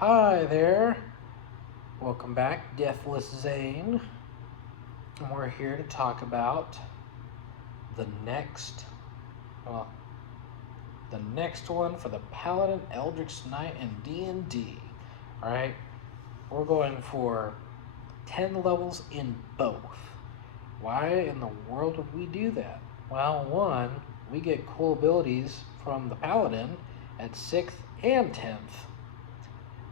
Hi there, welcome back, Deathless Zane, and we're here to talk about the next, well, the next one for the Paladin Eldritch Knight and D&D. Alright, we're going for 10 levels in both. Why in the world would we do that? Well, one, we get cool abilities from the Paladin at 6th and 10th.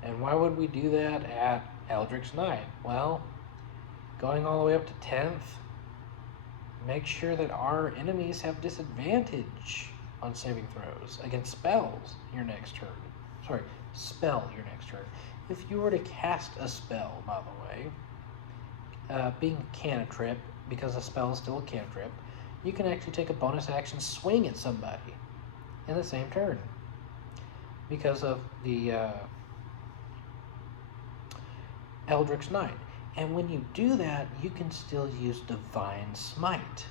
And why would we do that at Eldritch Knight? Well, going all the way up to 10th, make sure that our enemies have disadvantage on saving throws against spells your next turn. Spell your next turn. If you were to cast a spell, by the way, being a cantrip, because a spell is still a cantrip, you can actually take a bonus action swing at somebody in the same turn because of the Eldritch Knight. And when you do that, you can still use Divine Smite.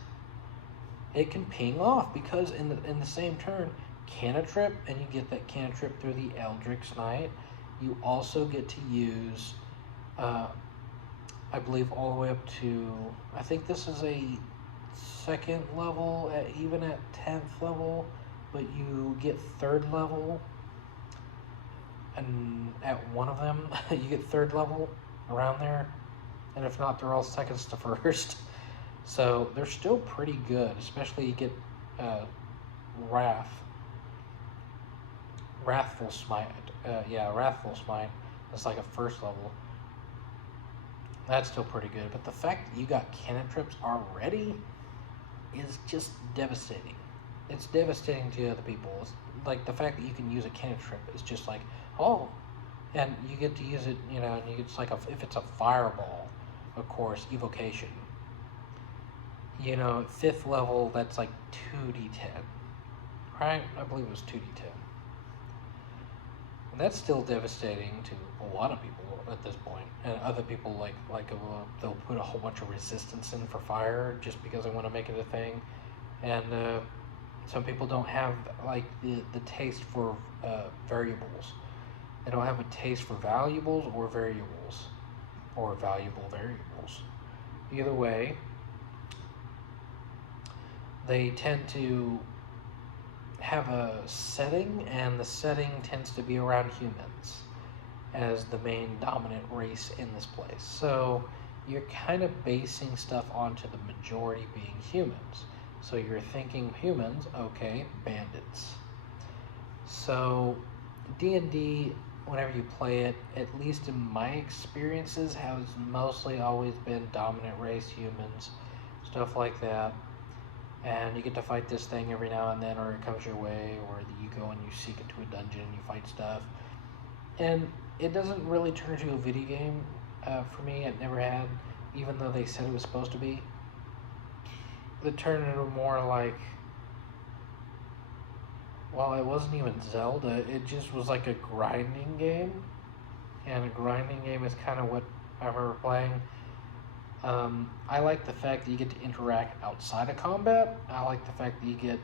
It can ping off because in the same turn, cantrip, and you get that cantrip through the Eldritch Knight. You also get to use, I believe, all the way up to, I think this is a second level, even at 10th level, but you get third level, and at one of them, you get third level around there, and if not, they're all seconds to first. So they're still pretty good, especially you get Wrathful Smite. Wrathful Smite. That's like a first level. That's still pretty good, but the fact that you got cantrips already is just devastating. It's devastating to other people. It's like the fact that you can use a cantrip is just like, oh, and you get to use it, and it's like if it's a fireball, of course, evocation. 5th level, that's like 2d10, right? I believe it was 2d10. And that's still devastating to a lot of people at this point. And other people they'll put a whole bunch of resistance in for fire just because they want to make it a thing. And some people don't have like the taste for variables. They don't have a taste for valuables or variables, or valuable variables. Either way, they tend to have a setting, and the setting tends to be around humans as the main dominant race in this place. So you're kind of basing stuff onto the majority being humans. So you're thinking humans, okay, bandits. So D&D, whenever you play it, at least in my experiences, has mostly always been dominant race humans, stuff like that. And you get to fight this thing every now and then, or it comes your way, or you go and you seek into a dungeon and you fight stuff. And it doesn't really turn into a video game for me. It never had, even though they said it was supposed to be. It turned into more like, well, it wasn't even Zelda. It just was like a grinding game. And a grinding game is kind of what I remember playing. I like the fact that you get to interact outside of combat. I like the fact that you get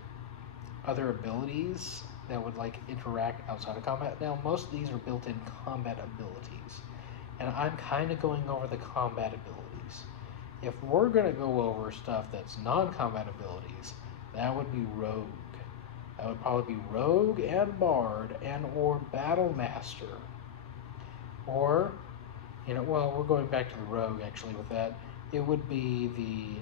other abilities that would like interact outside of combat. Now, most of these are built-in combat abilities, and I'm kind of going over the combat abilities. If we're going to go over stuff that's non-combat abilities, that would be Rogue. That would probably be Rogue and Bard and or Battle Master. Or, we're going back to the Rogue actually with that. It would be the,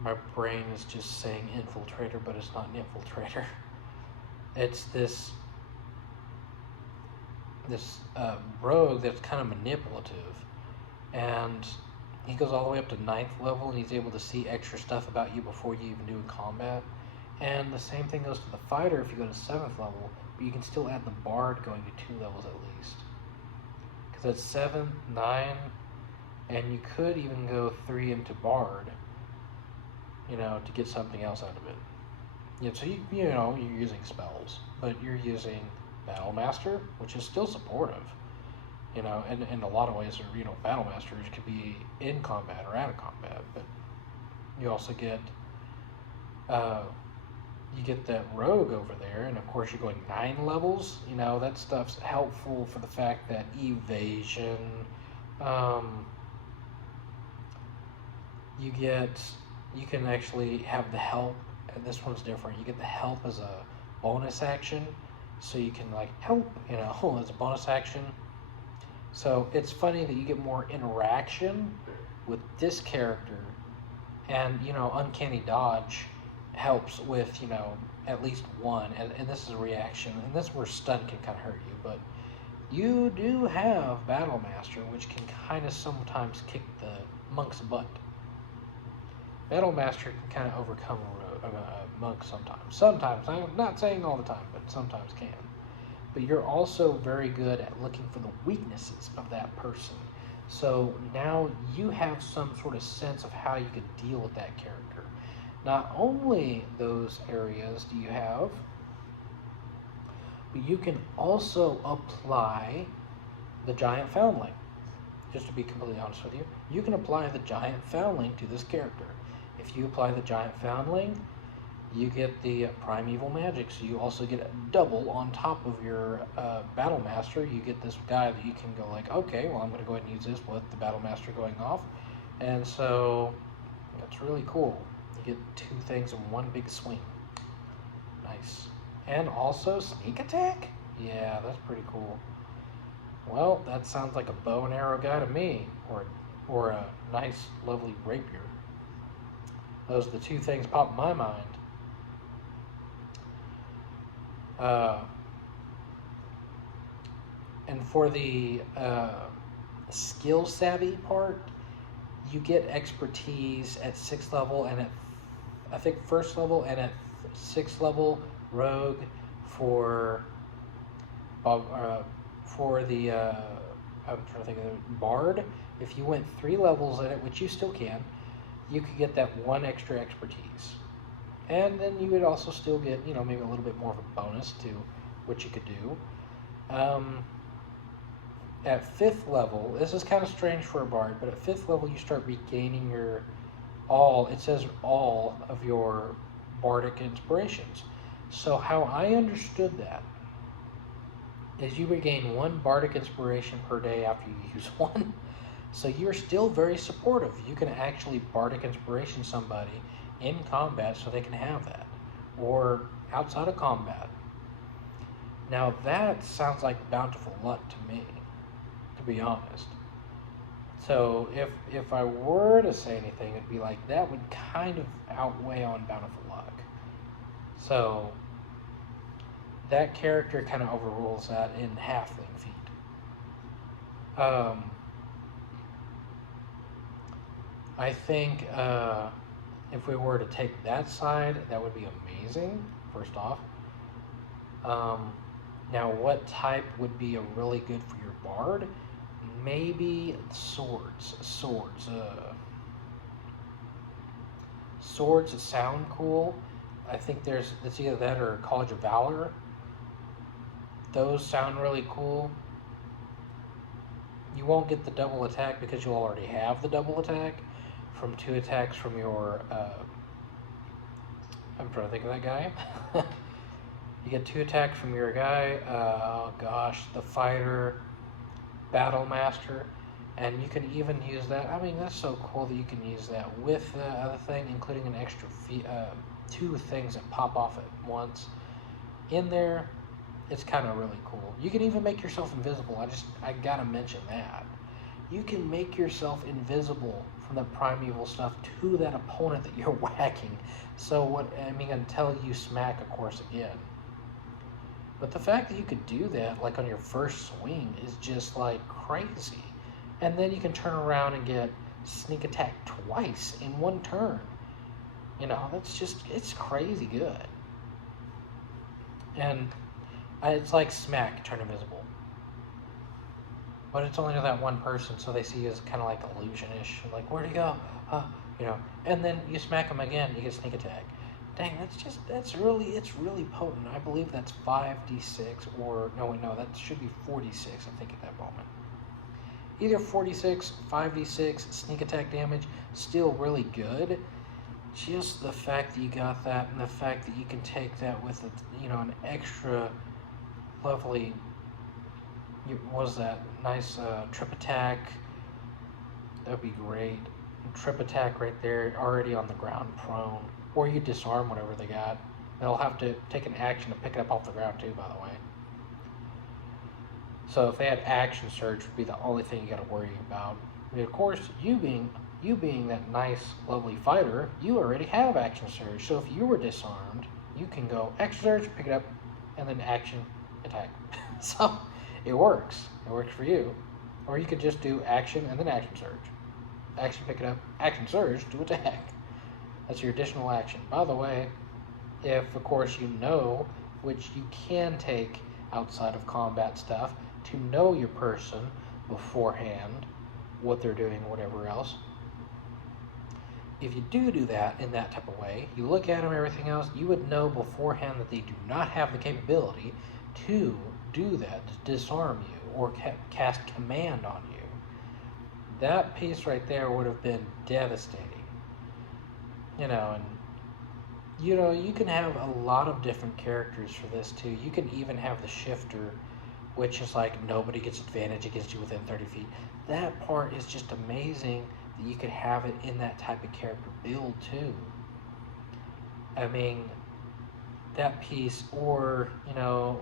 my brain is just saying infiltrator, but it's not an infiltrator. It's this rogue that's kind of manipulative, and he goes all the way up to 9th level, and he's able to see extra stuff about you before you even do in combat. And the same thing goes to the fighter if you go to 7th level, but you can still add the bard going to 2 levels at least. Because it's 7, 9, and you could even go 3 into bard, to get something else out of it. Yeah, so you're using spells, but you're using Battle Master, which is still supportive. And in a lot of ways, Battle Masters could be in combat or out of combat, but you also get you get that rogue over there, and of course you're going 9 levels. You know, that stuff's helpful for the fact that evasion, um, you can actually have the help, and this one's different. You get the help as a bonus action, so you can like help, you know, as a bonus action. So it's funny that you get more interaction with this character, and you know, uncanny dodge helps with, you know, at least one, and this is a reaction, and this is where stun can kind of hurt you, but you do have Battle Master, which can kind of sometimes kick the monk's butt. Battle Master can kind of overcome a monk sometimes. Sometimes, I'm not saying all the time, but sometimes can. But you're also very good at looking for the weaknesses of that person. So now you have some sort of sense of how you can deal with that character. Not only those areas do you have, but you can also apply the giant foundling. Just to be completely honest with you, you can apply the giant foundling to this character. If you apply the giant foundling, you get the primeval magic, so you also get a double on top of your battle master. You get this guy that you can go like, okay, well, I'm going to go ahead and use this with the battle master going off, and so that's really cool. You get 2 things in one big swing. Nice. And also sneak attack? Yeah, that's pretty cool. Well, that sounds like a bow and arrow guy to me, or a nice, lovely rapier. Those are the 2 things pop in my mind. And for the skill savvy part, you get expertise at 6th level and at, I think, 1st level, and at 6th level rogue for the I'm trying to think of the bard. If you went 3 levels in it, which you still can, you could get that 1 extra expertise. And then you would also still get, you know, maybe a little bit more of a bonus to what you could do. At 5th level, this is kind of strange for a bard, but at 5th level you start regaining your it says all of your bardic inspirations. So how I understood that is you regain 1 bardic inspiration per day after you use 1. So you're still very supportive. You can actually bardic inspiration somebody in combat so they can have that, or outside of combat. Now that sounds like bountiful luck to me, to be honest. So if I were to say anything, it'd be like that would kind of outweigh on bountiful luck. So that character kind of overrules that in halfling feat. I think if we were to take that side, that would be amazing, first off. Now, what type would be a really good for your bard? Maybe swords. Swords sound cool. I think it's either that or College of Valor. Those sound really cool. You won't get the double attack because you already have the double attack from 2 attacks from your I'm trying to think of that guy. You get 2 attacks from your guy, the fighter, battle master, and you can even use that. I mean, that's so cool that you can use that with the other thing, including an extra 2 things that pop off at once. In there, it's kind of really cool. You can even make yourself invisible. I gotta mention that. You can make yourself invisible from the primeval stuff to that opponent that you're whacking. So until you smack, of course, again. But the fact that you could do that, like on your first swing, is just like crazy. And then you can turn around and get sneak attack twice in 1 turn. You know, it's crazy good. And it's like smack, turn invisible. But it's only to that one person, so they see you as kind of like illusion-ish. Like, where'd he go? You know, and then you smack him again, you get sneak attack. Dang, it's really potent. I believe that's 5d6, or no, that should be 4d6, I think, at that moment. Either 46, 5d6, sneak attack damage, still really good. just the fact that you got that, and the fact that you can take that with an extra lovely, what is that, nice trip attack, that would be great. Trip attack right there, already on the ground prone, or you disarm whatever they got. They'll have to take an action to pick it up off the ground too, by the way. So if they had action surge, would be the only thing you got to worry about. I mean, of course, you being that nice, lovely fighter, you already have action surge. So if you were disarmed, you can go action surge, pick it up, and then action attack. So it works. It works for you. Or you could just do action and then action surge. Action, pick it up, action surge, do attack. That's your additional action. By the way, if of course you know, which you can take outside of combat stuff, to know your person beforehand, what they're doing, whatever else. If you do that in that type of way, you look at them, everything else, you would know beforehand that they do not have the capability to do that, to disarm you or cast command on you. That piece right there would have been devastating. And you can have a lot of different characters for this too. You can even have the shifter, which is like nobody gets advantage against you within 30 feet. That part is just amazing that you could have it in that type of character build too. I mean, that piece, or, I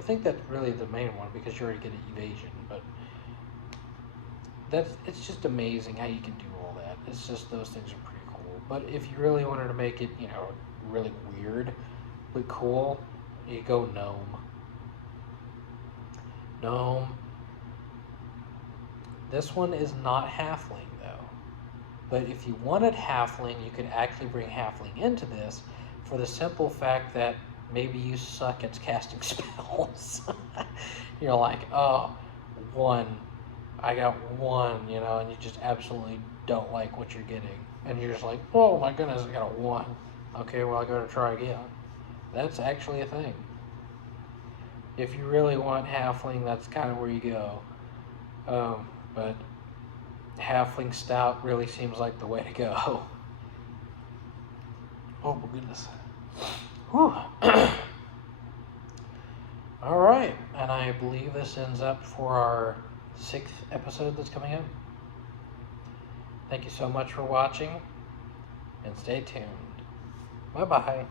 think that's really the main one because you already get evasion, but it's just amazing how you can do all that. It's just, those things are pretty cool. But if you really wanted to make it, really weird but cool, you go Gnome. This one is not halfling though. But if you wanted halfling, you could actually bring halfling into this for the simple fact that maybe you suck at casting spells. You're like, oh, I got one, and you just absolutely don't like what you're getting. And you're just like, oh my goodness, I got a 1. Okay, well, I gotta try again. That's actually a thing. If you really want halfling, that's kind of where you go. But halfling stout really seems like the way to go. Oh my goodness. Whew. All right, and I believe this ends up for our 6th episode that's coming up. Thank you so much for watching, and stay tuned. Bye-bye.